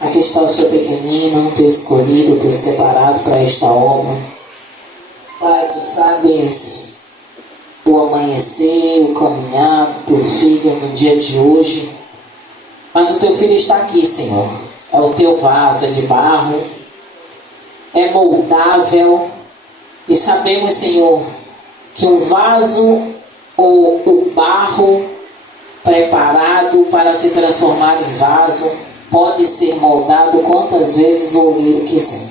Aqui está o seu pequenino, o teu escolhido, o teu separado para esta obra. Pai, tu sabes o amanhecer, o caminhar do teu filho no dia de hoje. Mas o teu filho está aqui, Senhor. É o teu vaso, é de barro, é moldável. E sabemos, Senhor, que um vaso ou o barro preparado para se transformar em vaso pode ser moldado quantas vezes o oleiro quiser.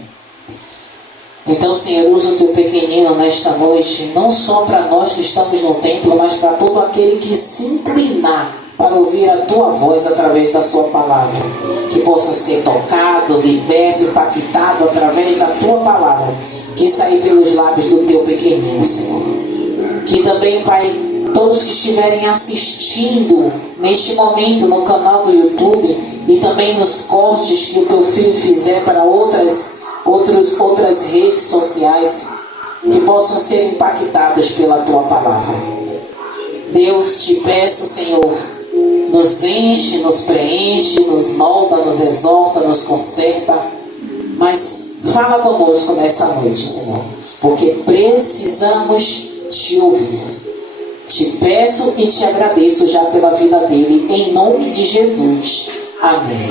Então, Senhor, usa o teu pequenino nesta noite, não só para nós que estamos no templo, mas para todo aquele que se inclinar para ouvir a tua voz através da sua palavra. Que possa ser tocado, liberto, impactado através da tua palavra, que sair pelos lábios do teu pequenino, Senhor. Que também, Pai, todos que estiverem assistindo neste momento no canal do YouTube e também nos cortes que o teu filho fizer para outras redes sociais, que possam ser impactados pela tua palavra. Deus, te peço, Senhor, nos enche, nos preenche, nos molda, nos exorta, nos conserta, mas fala conosco nesta noite, Senhor, porque precisamos te ouvir. Te peço e te agradeço já pela vida dele, em nome de Jesus. Amém.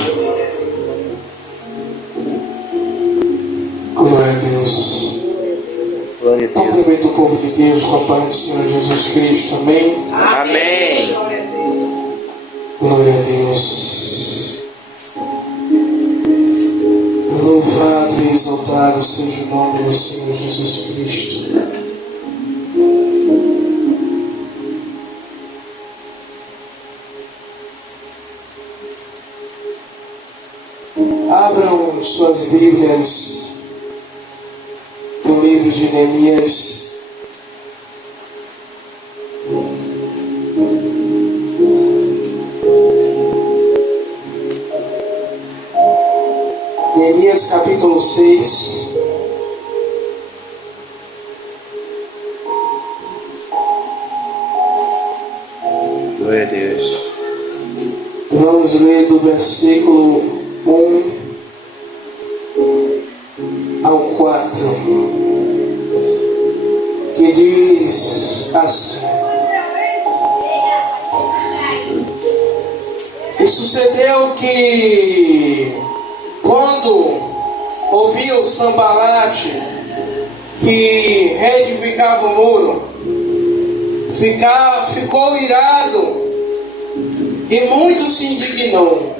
Glória a Deus. Cumprimento o povo de Deus com a paz do Senhor Jesus Cristo. Amém. Amém. Glória a Deus. Louvado e exaltado seja o nome do Senhor Jesus Cristo. Abram suas Bíblias no livro de Neemias. Neemias capítulo 6. Glória a Deus. Vamos ler do versículo 1 ao 4, que diz assim: E sucedeu que, quando ouviu Sambalate que reedificava o muro, ficou irado e muito se indignou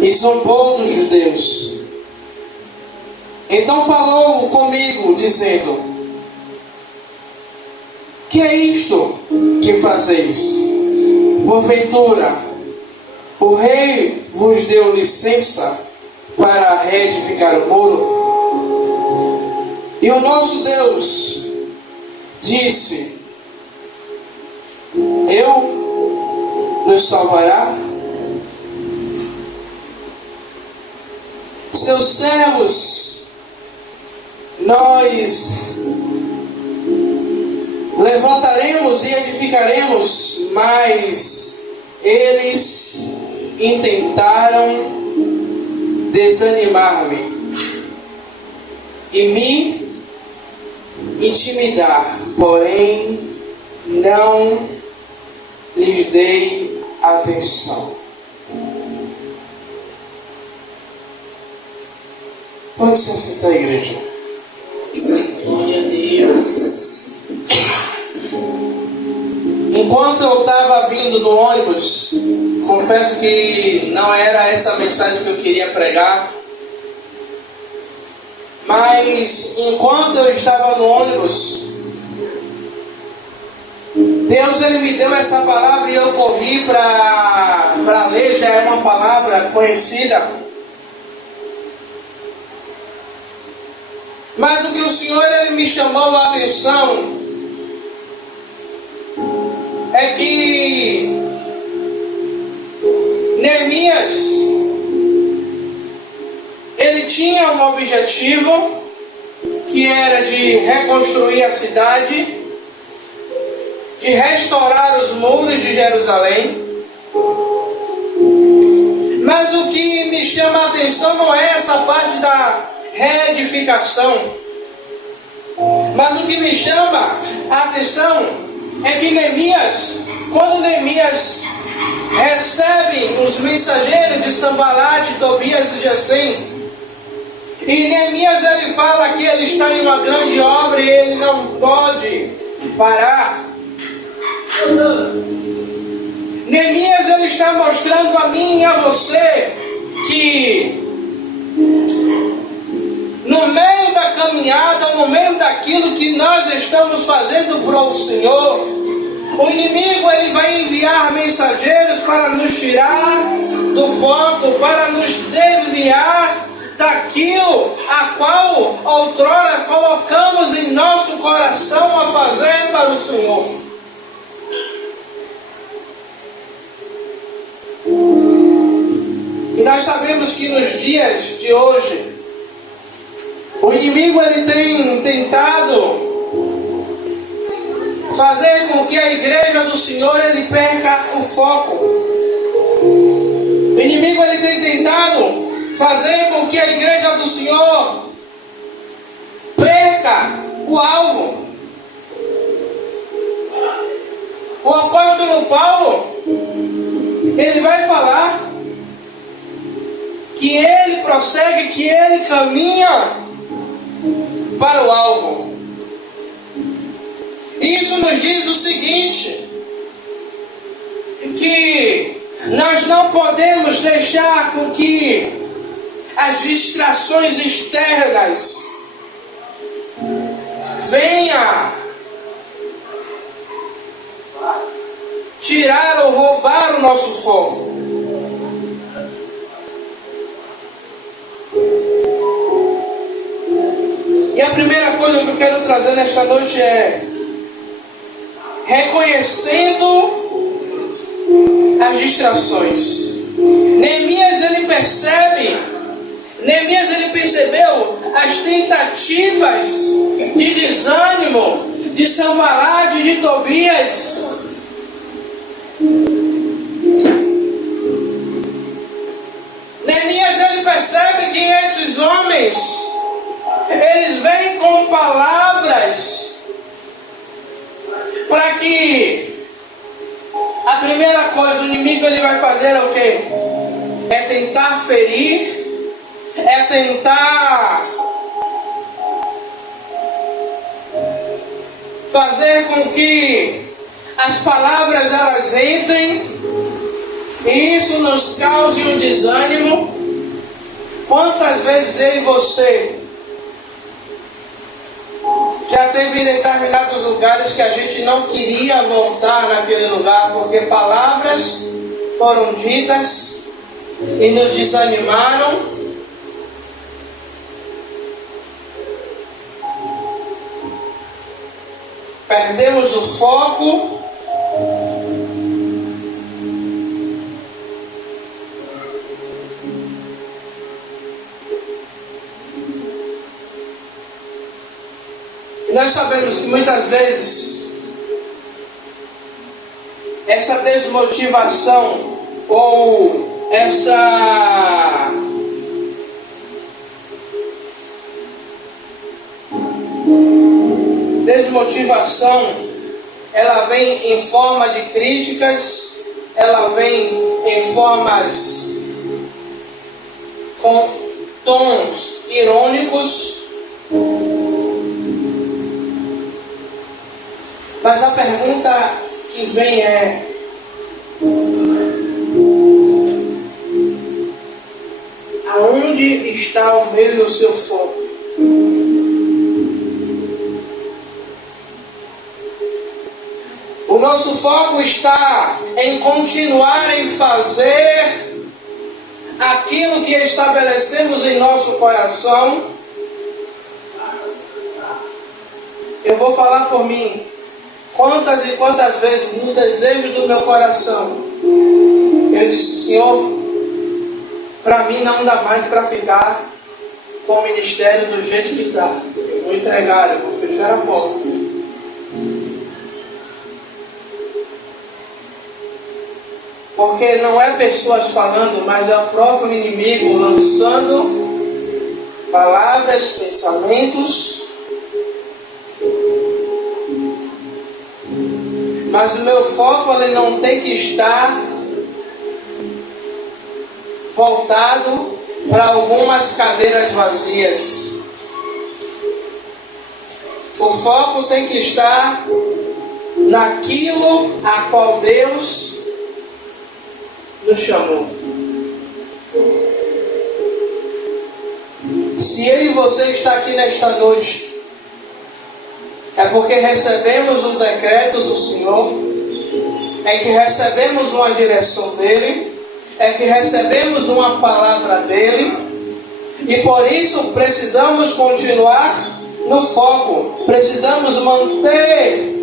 e zombou dos judeus. Então falou comigo, dizendo: Que é isto que fazeis? Porventura, o rei vos deu licença para reedificar o muro? E o nosso Deus disse: Eu nos salvará? Seus servos, nós levantaremos e edificaremos, mas eles intentaram desanimar-me e me intimidar, porém não lhes dei atenção. Pode se assentar, igreja. Glória a Deus. Enquanto eu estava vindo no ônibus, confesso que não era essa mensagem que eu queria pregar, mas enquanto eu estava no ônibus, Deus ele me deu essa palavra e eu corri para ler. Já é uma palavra conhecida, mas o que o Senhor ele me chamou a atenção é que Neemias ele tinha um objetivo, que era de reconstruir a cidade, de restaurar os muros de Jerusalém, Mas o que me chama a atenção não é essa parte da reedificação. Mas o que me chama a atenção é que Neemias, quando Neemias recebe os mensageiros de Sanbalate, Tobias e Gesem, e Neemias ele fala que ele está em uma grande obra e ele não pode parar. Neemias ele está mostrando a mim e a você que no meio da caminhada, no meio daquilo que nós estamos fazendo para o Senhor, o inimigo ele vai enviar mensageiros para nos tirar do foco, para nos desviar daquilo a qual outrora colocamos em nosso coração a fazer para o Senhor. E nós sabemos que nos dias de hoje, o inimigo ele tem tentado fazer com que a igreja do Senhor ele perca o foco. O inimigo ele tem tentado fazer com que a igreja do Senhor perca o alvo. O apóstolo Paulo ele vai falar que ele prossegue, que ele caminha para o alvo. Isso nos diz o seguinte, que nós não podemos deixar com que as distrações externas venham tirar ou roubar o nosso foco. E a primeira coisa que eu quero trazer nesta noite é reconhecendo as distrações. Neemias ele percebeu as tentativas de desânimo de Sanbalate, de Tobias. Neemias ele percebe que esses homens eles vêm com palavras para que a primeira coisa o inimigo ele vai fazer é o quê? É tentar ferir, é tentar fazer com que as palavras elas entrem e isso nos cause um desânimo. Quantas vezes eu e você já teve determinados lugares que a gente não queria voltar naquele lugar porque palavras foram ditas e nos desanimaram. Perdemos o foco. Nós sabemos que muitas vezes essa desmotivação ou essa desmotivação ela vem em forma de críticas, ela vem em formas com tons irônicos. Mas a pergunta que vem é: aonde está o meu e o seu foco? O nosso foco está em continuar em fazer aquilo que estabelecemos em nosso coração. Eu vou falar por mim. Quantas e quantas vezes no desejo do meu coração eu disse: Senhor, para mim não dá mais para ficar com o ministério do jeito que está. Eu vou entregar, eu vou fechar a porta. Porque não é pessoas falando, mas é o próprio inimigo lançando palavras, pensamentos. Mas o meu foco ele não tem que estar voltado para algumas cadeiras vazias. O foco tem que estar naquilo a qual Deus nos chamou. Se eu e você está aqui nesta noite, é porque recebemos um decreto do Senhor, é que recebemos uma direção dEle, é que recebemos uma palavra dEle, e por isso precisamos continuar no foco, precisamos manter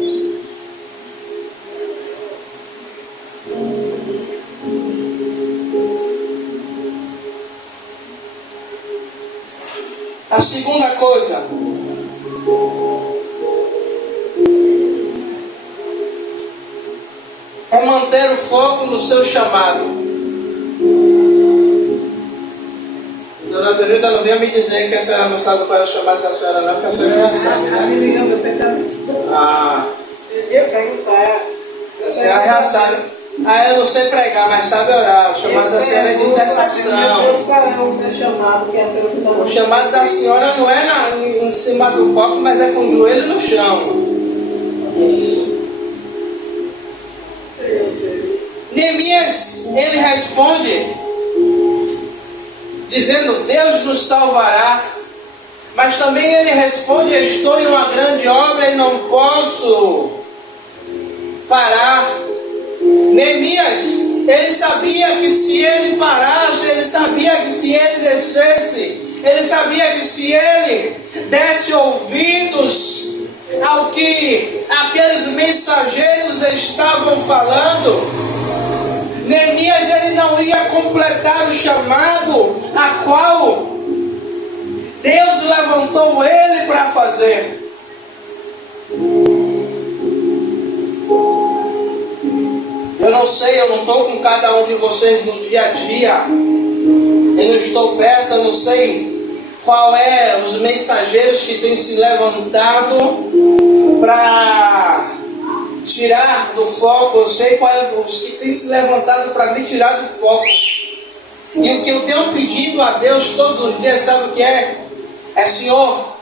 a segunda coisa. É manter o foco no seu chamado. Dona Verida não veio me dizer que a senhora não sabe qual é o chamado da senhora, não, que a senhora já sabe, né? Ah, Eu perguntar. a senhora já sabe. Ah, eu não sei pregar, mas sabe orar. O chamado da senhora é de intercessão. O chamado da senhora não é em cima do copo, mas é com o joelho no chão. Neemias, ele responde dizendo: Deus nos salvará. Mas também ele responde: eu estou em uma grande obra e não posso parar. Neemias, ele sabia que se ele parasse, ele sabia que se ele descesse, ele sabia que se ele desse ouvidos ao que aqueles mensageiros estavam falando, Neemias ele não ia completar o chamado a qual Deus levantou ele para fazer. Eu não sei, eu não estou com cada um de vocês no dia a dia, eu não estou perto, eu não sei qual é os mensageiros que têm se levantado para tirar do foco. Eu sei qual é os que têm se levantado para me tirar do foco. E o que eu tenho pedido a Deus todos os dias, sabe o que é? Senhor,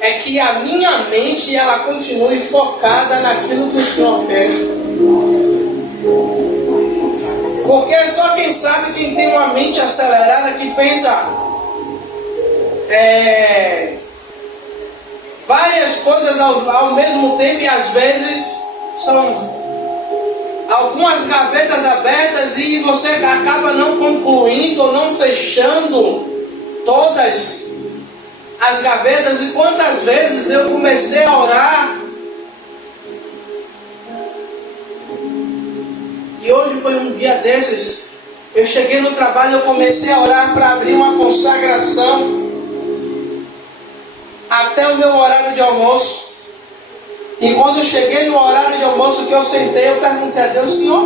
é que a minha mente ela continue focada naquilo que o Senhor quer. Porque só quem sabe, quem tem uma mente acelerada, que pensa várias coisas ao mesmo tempo, e às vezes são algumas gavetas abertas e você acaba não concluindo ou não fechando todas as gavetas. E quantas vezes eu comecei a orar, e hoje foi um dia desses, eu cheguei no trabalho, eu comecei a orar para abrir uma consagração até o meu horário de almoço. E quando eu cheguei no horário de almoço que eu sentei, eu perguntei a Deus: Senhor,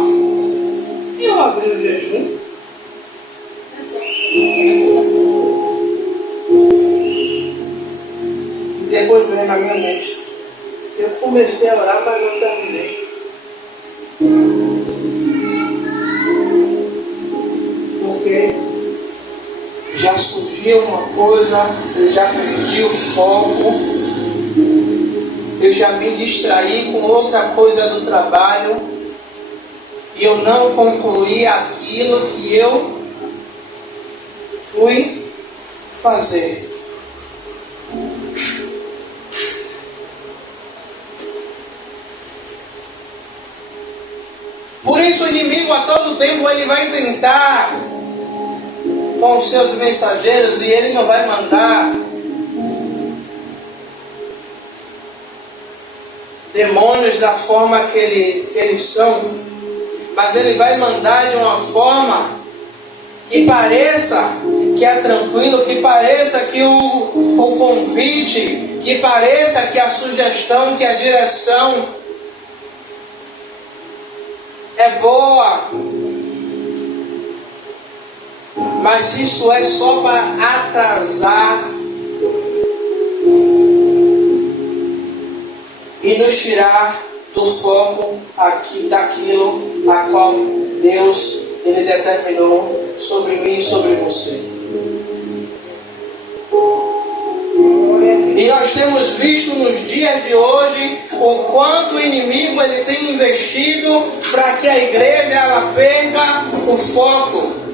e eu abri o jejum? E depois veio na minha mente, eu comecei a orar, mas não terminei. Porque já surgiu uma coisa, eu já perdi o foco, eu já me distraí com outra coisa do trabalho e eu não concluí aquilo que eu fui fazer. Por isso o inimigo a todo tempo ele vai tentar com os seus mensageiros, e ele não vai mandar demônios da forma que eles são, mas ele vai mandar de uma forma que pareça que é tranquilo, que pareça que o convite, que pareça que a sugestão, que a direção é boa. Mas isso é só para atrasar e nos tirar do foco daquilo a qual Deus Ele determinou sobre mim e sobre você. E nós temos visto nos dias de hoje o quanto o inimigo ele tem investido para que a igreja ela perca o foco.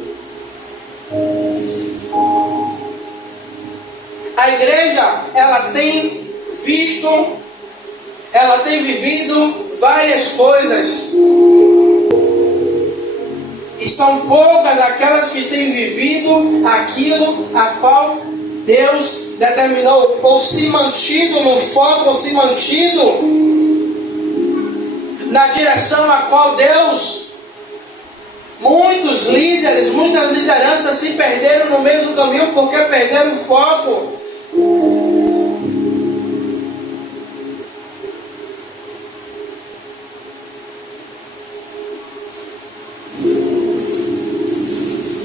A igreja ela tem vivido várias coisas. E são poucas aquelas que têm vivido aquilo a qual Deus determinou, ou se mantido no foco, ou se mantido na direção a qual Deus. Muitos líderes, muitas lideranças se perderam no meio do caminho porque perderam o foco.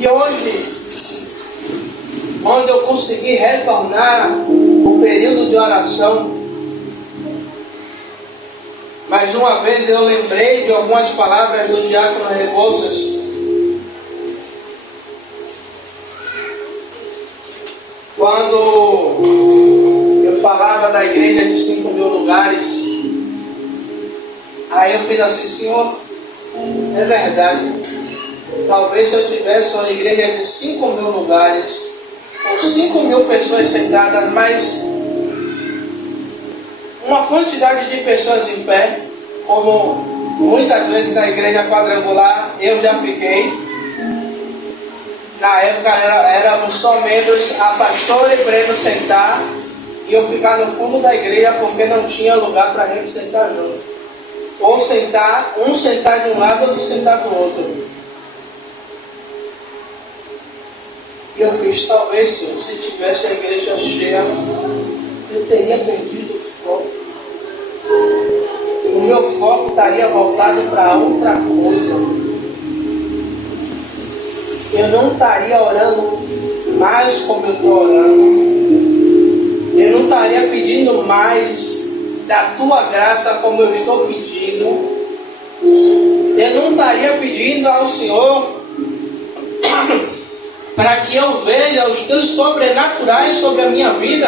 E hoje, onde eu consegui retornar o período de oração, mais uma vez eu lembrei de algumas palavras do diácono Rebouças, quando eu falava da igreja de 5.000 lugares. Aí eu fiz assim: Senhor, é verdade, talvez se eu tivesse uma igreja de 5.000 lugares, com 5.000 pessoas sentadas, mas uma quantidade de pessoas em pé, como muitas vezes na igreja quadrangular eu já fiquei. Na época éramos só membros, a pastora e Breno sentar, e eu ficar no fundo da igreja porque não tinha lugar para a gente sentar junto. Ou sentar, um sentar de um lado, outro sentar do outro. E eu fiz: talvez se tivesse a igreja cheia, eu teria perdido o foco. O meu foco estaria voltado para outra coisa. Eu não estaria orando mais como eu estou orando. Eu não estaria pedindo mais da tua graça como eu estou pedindo. Eu não estaria pedindo ao Senhor para que eu veja os teus sobrenaturais sobre a minha vida.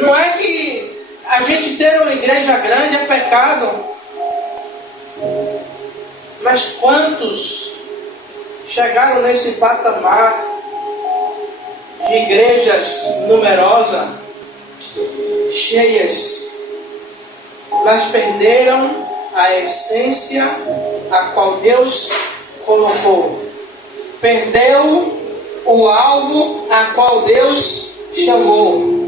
Não é que a gente ter uma igreja grande é pecado. Mas quantos chegaram nesse patamar de igrejas numerosas, cheias, mas perderam a essência a qual Deus colocou. Perdeu o alvo a qual Deus chamou.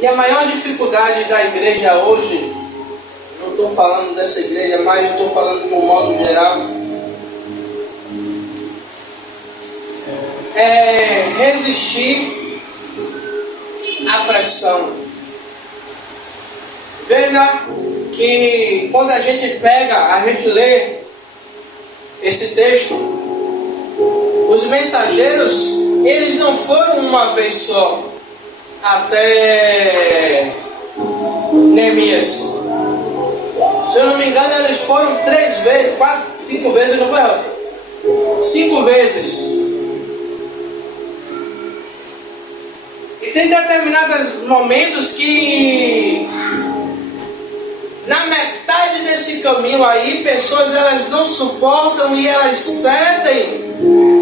E a maior dificuldade da igreja hoje, não estou falando dessa igreja, mas estou falando de um modo geral, é resistir à pressão. Veja que quando a gente lê esse texto, os mensageiros, eles não foram uma vez só até Neemias. Se eu não me engano, eles foram 3 vezes, 4, 5 vezes, não foi? 5 vezes. E tem determinados momentos que na metade desse caminho aí, pessoas elas não suportam e elas cedem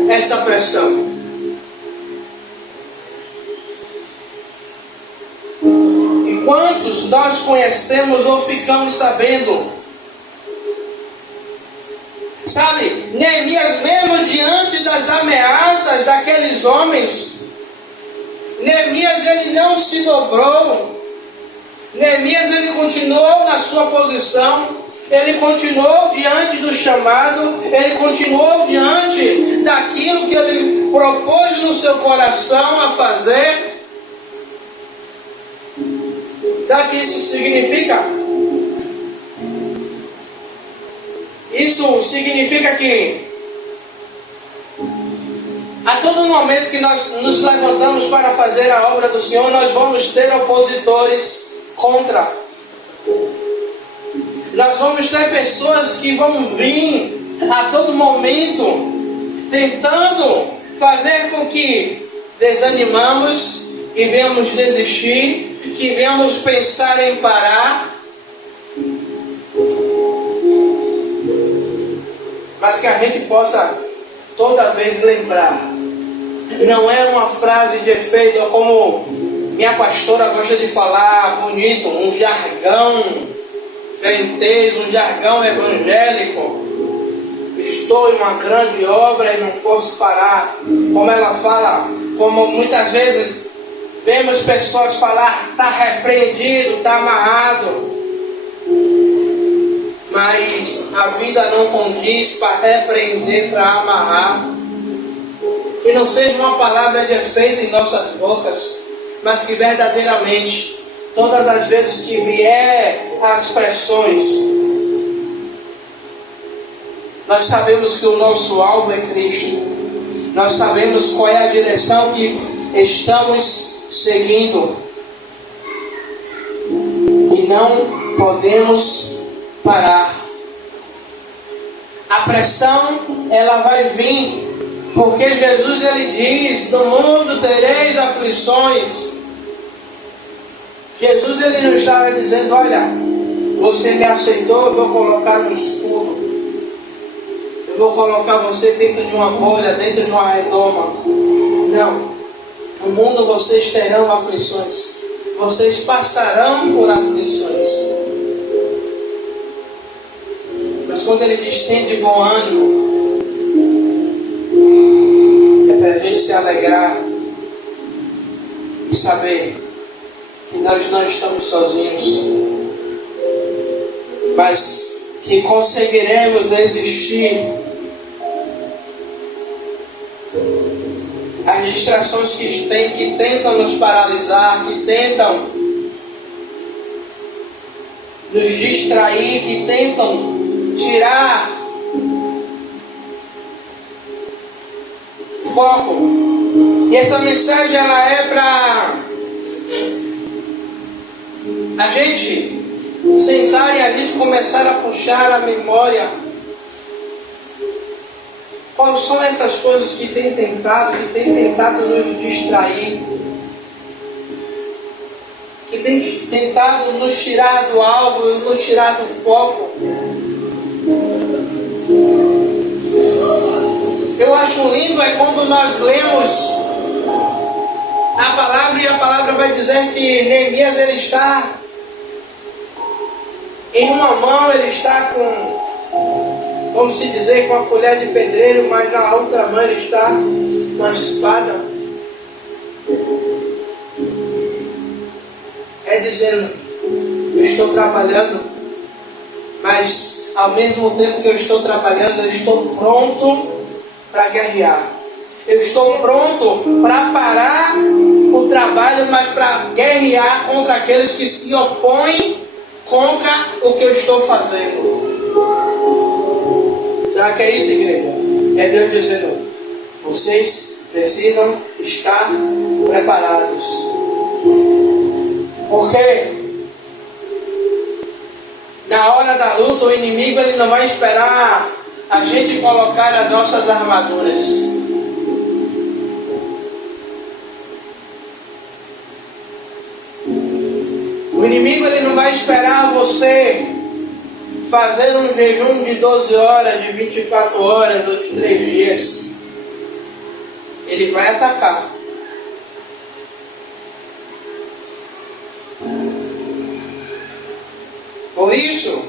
essa pressão. Quantos nós conhecemos ou ficamos sabendo? Sabe, Neemias, mesmo diante das ameaças daqueles homens, Neemias ele não se dobrou. Neemias ele continuou na sua posição. Ele continuou diante do chamado, ele continuou diante daquilo que ele propôs no seu coração a fazer. Sabe o que isso significa? Isso significa que a todo momento que nós nos levantamos para fazer a obra do Senhor, nós vamos ter opositores contra. Nós vamos ter pessoas que vão vir a todo momento tentando fazer com que desanimamos, que venhamos desistir, que venhamos pensar em parar. Mas que a gente possa toda vez lembrar. Não é uma frase de efeito, como minha pastora gosta de falar, bonito, um jargão crentez, um jargão evangélico. Estou em uma grande obra e não posso parar. Como ela fala, como muitas vezes vemos pessoas falar, está repreendido, está amarrado. Mas a vida não condiz para repreender, para amarrar. Que não seja uma palavra de efeito em nossas bocas, mas que verdadeiramente, todas as vezes que vier as pressões, nós sabemos que o nosso alvo é Cristo. Nós sabemos qual é a direção que estamos seguindo. E não podemos parar. A pressão, ela vai vir. Porque Jesus, ele diz, no mundo tereis aflições. Jesus, ele não estava dizendo, olha, você me aceitou, eu vou colocar um escudo. Eu vou colocar você dentro de uma bolha, dentro de uma redoma. Não. No mundo vocês terão aflições. Vocês passarão por aflições. Mas quando ele diz, tem de bom ânimo, para a gente se alegrar e saber que nós não estamos sozinhos, mas que conseguiremos resistir às distrações que tentam nos paralisar, que tentam nos distrair, que tentam tirar foco. E essa mensagem, ela é para a gente sentar e a gente começar a puxar a memória. Quais são essas coisas que têm tentado nos distrair, que têm tentado nos tirar do alvo, nos tirar do foco. Eu acho lindo é quando nós lemos a palavra e a palavra vai dizer que Neemias, ele está em uma mão, ele está com, vamos se dizer, com a colher de pedreiro, mas na outra mão ele está com a espada. É dizendo, eu estou trabalhando, mas ao mesmo tempo que eu estou trabalhando, eu estou pronto para guerrear. Eu estou pronto para parar o trabalho, mas para guerrear contra aqueles que se opõem contra o que eu estou fazendo. Será que é isso, igreja? É Deus dizendo, vocês precisam estar preparados. Porque na hora da luta, o inimigo, ele não vai esperar a gente colocar as nossas armaduras. O inimigo, ele não vai esperar você fazer um jejum de 12 horas, de 24 horas ou de 3 dias. Ele vai atacar. Por isso,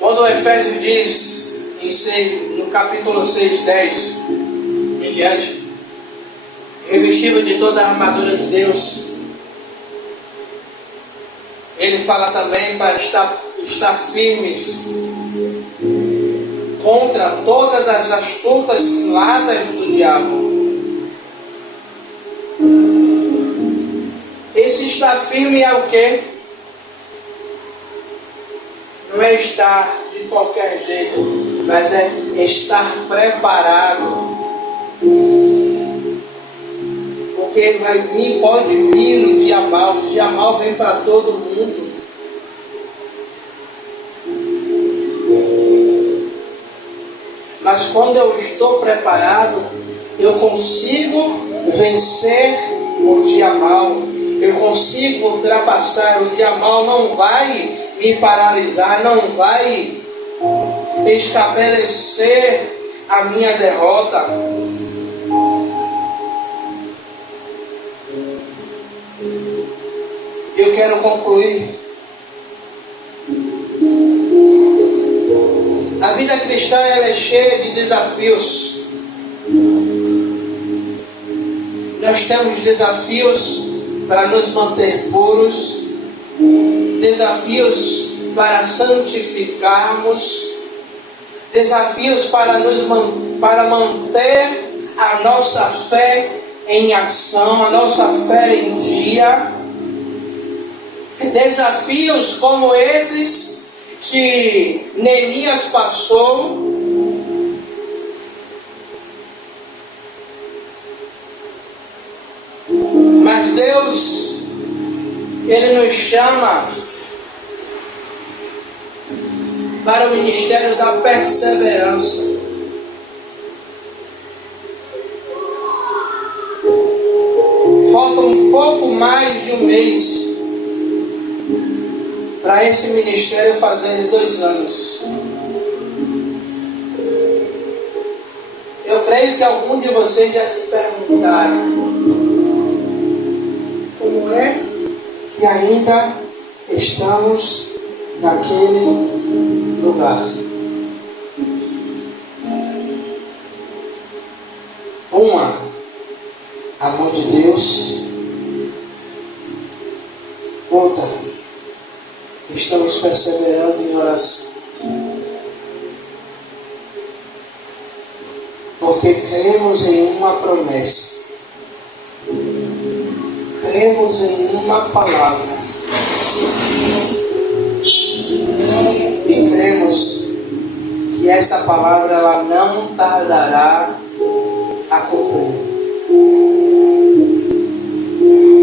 quando o Efésios diz no capítulo 6, 10 em diante, revestido de toda a armadura de Deus, Ele fala também para estar firmes contra todas as astutas ciladas do diabo. Esse estar firme é o quê? Não é estar de qualquer jeito, mas é estar preparado. Porque ele vai vir, pode vir no dia mau. O dia mau vem para todo mundo. Mas quando eu estou preparado, eu consigo vencer o dia mau. Eu consigo ultrapassar. O dia mau não vai me paralisar, não vai estabelecer a minha derrota. Eu quero concluir. A vida cristã ela é cheia de desafios. Nós temos desafios para nos manter puros, desafios para santificarmos, desafios para manter a nossa fé em ação, a nossa fé em dia. Desafios como esses que Neemias passou. Mas Deus, Ele nos chama para o ministério da perseverança. Falta um pouco mais de um mês para esse ministério fazer 2 anos. Eu creio que alguns de vocês já se perguntaram como é que ainda estamos naquele lugar. A mão de Deus. Outra, estamos perseverando em oração. Porque cremos em uma promessa. Cremos em uma palavra. E cremos que essa palavra ela não tardará a cumprir.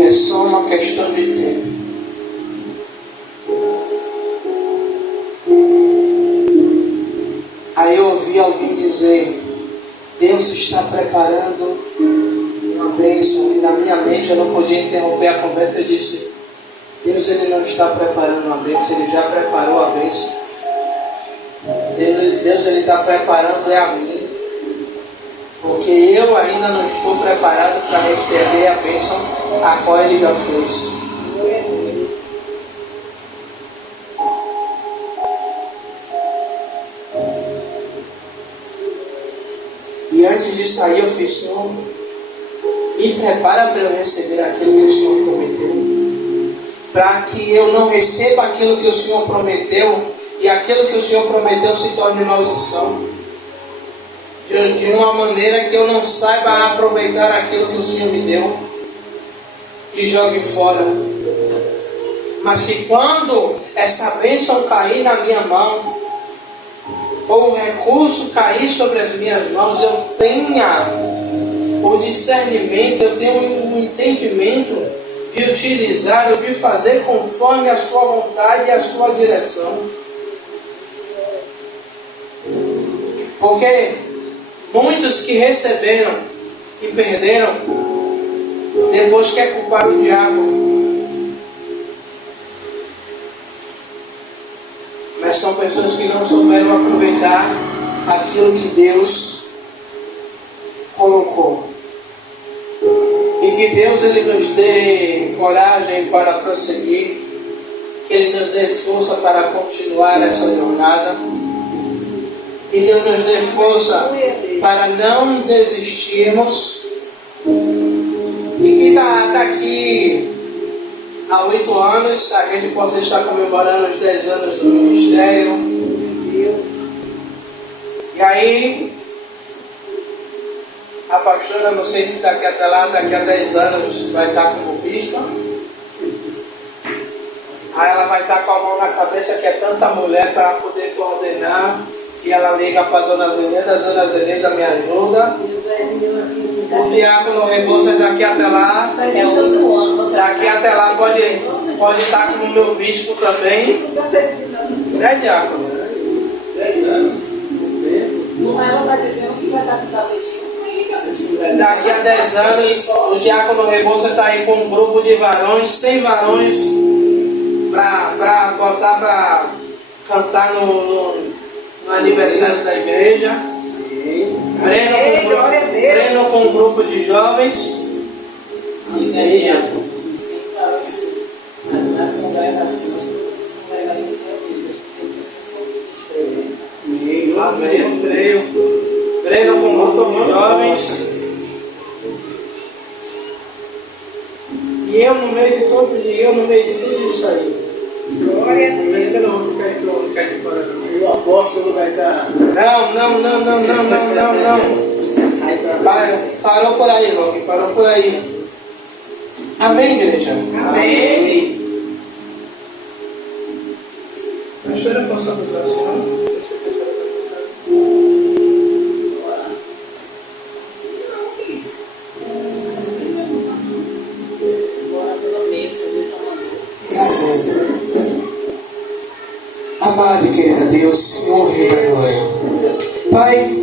É só uma questão de tempo. Aí eu ouvi alguém dizer: Deus está preparando uma bênção. E na minha mente eu não podia interromper a conversa. Eu disse: Deus ele não está preparando uma bênção, Ele já preparou a bênção. Deus ele está preparando a mim. Porque eu ainda não estou preparado para receber a bênção a qual Ele já fez. E antes de sair eu fiz: Senhor, me prepara para eu receber aquilo que o Senhor prometeu. Para que eu não receba aquilo que o Senhor prometeu e aquilo que o Senhor prometeu se torne maldição. De uma maneira que eu não saiba aproveitar aquilo que o Senhor me deu e jogue fora. Mas que quando essa bênção cair na minha mão, ou o recurso cair sobre as minhas mãos, eu tenha o discernimento, eu tenho o entendimento de utilizar ou de fazer conforme a sua vontade e a sua direção. Porque muitos que receberam e perderam, depois quer culpar o diabo. Mas são pessoas que não souberam aproveitar aquilo que Deus colocou. E que Deus ele nos dê coragem para prosseguir, que Ele nos dê força para continuar essa jornada. Que Deus nos dê força para não desistirmos. E que daqui há 8 anos a gente possa estar comemorando os 10 anos do ministério. E aí, a pastora, não sei se daqui até lá, daqui a 10 anos, vai estar como bispa. Aí ela vai estar com a mão na cabeça, que é tanta mulher para poder coordenar. E ela liga para a Dona Zeneda me ajuda. O diácono Rebouças daqui até lá. Daqui até lá pode estar como meu bispo também. Né, diácono? Daqui a 10 anos, o diácono Rebouças está aí com um grupo de varões, 100 varões, para botar para cantar no aniversário da igreja. Breno com um grupo de jovens. Amém. Breno com um grupo de jovens. E eu no meio de tudo isso aí. Glória a Deus. Mas que eu não vou ficar de fora. E o apóstolo vai estar. Não. Parou por aí, Roque. Parou por aí. Amém, igreja? Amém. A senhora passou a adoração? Amado e querido Deus, Senhor Rei da Glória. Pai,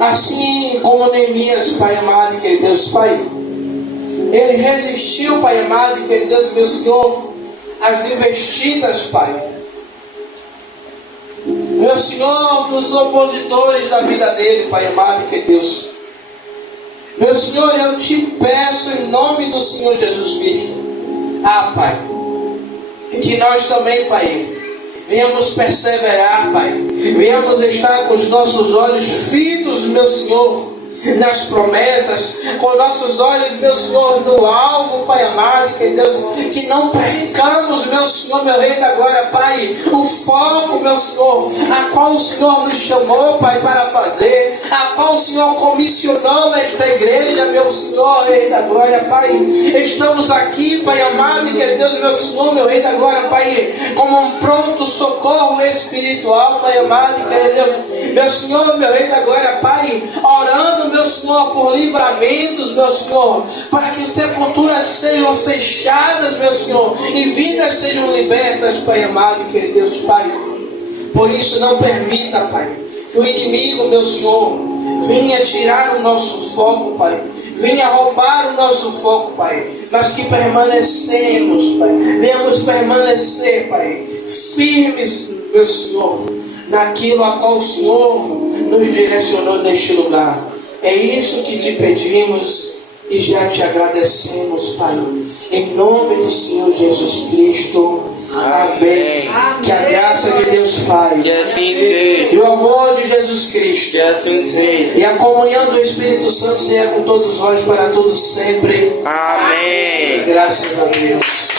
assim como Neemias, Pai amado e querido Deus, Pai, ele resistiu, Pai amado e querido Deus, meu Senhor, às investidas, Pai. Meu Senhor, dos opositores da vida dele, Pai amado e querido Deus. Meu Senhor, eu te peço em nome do Senhor Jesus Cristo. Pai, que nós também, Pai, venhamos perseverar, Pai. Venhamos estar com os nossos olhos fitos, meu Senhor, nas promessas, com nossos olhos, meu Senhor, no alvo, Pai amado, que Deus, que não percamos, meu Senhor, meu Rei da Glória, Pai, o foco, meu Senhor, a qual o Senhor nos chamou, Pai, para fazer, a qual o Senhor comissionou esta igreja, meu Senhor, Rei da Glória, Pai. Estamos aqui, Pai amado, e que Deus, meu Senhor, meu Rei da Glória, Pai, como um pronto socorro espiritual, Pai amado, e que Deus, meu Senhor, meu Rei da Glória, Pai, orando, meu Senhor, por livramentos, meu Senhor, para que sepulturas sejam fechadas, meu Senhor, e vidas sejam libertas, Pai amado e querido Deus, Pai. Por isso, não permita, Pai, que o inimigo, meu Senhor, venha tirar o nosso foco, Pai, venha roubar o nosso foco, Pai, mas que permanecemos, Pai, venhamos permanecer, Pai, firmes, meu Senhor, naquilo a qual o Senhor nos direcionou neste lugar. É isso que te pedimos e já te agradecemos, Pai. Em nome do Senhor Jesus Cristo. Amém. Que a graça de Deus Pai, Que assim seja. e o amor de Jesus Cristo, Que assim seja. e a comunhão do Espírito Santo seja com todos nós para todos sempre. Amém. Graças a Deus.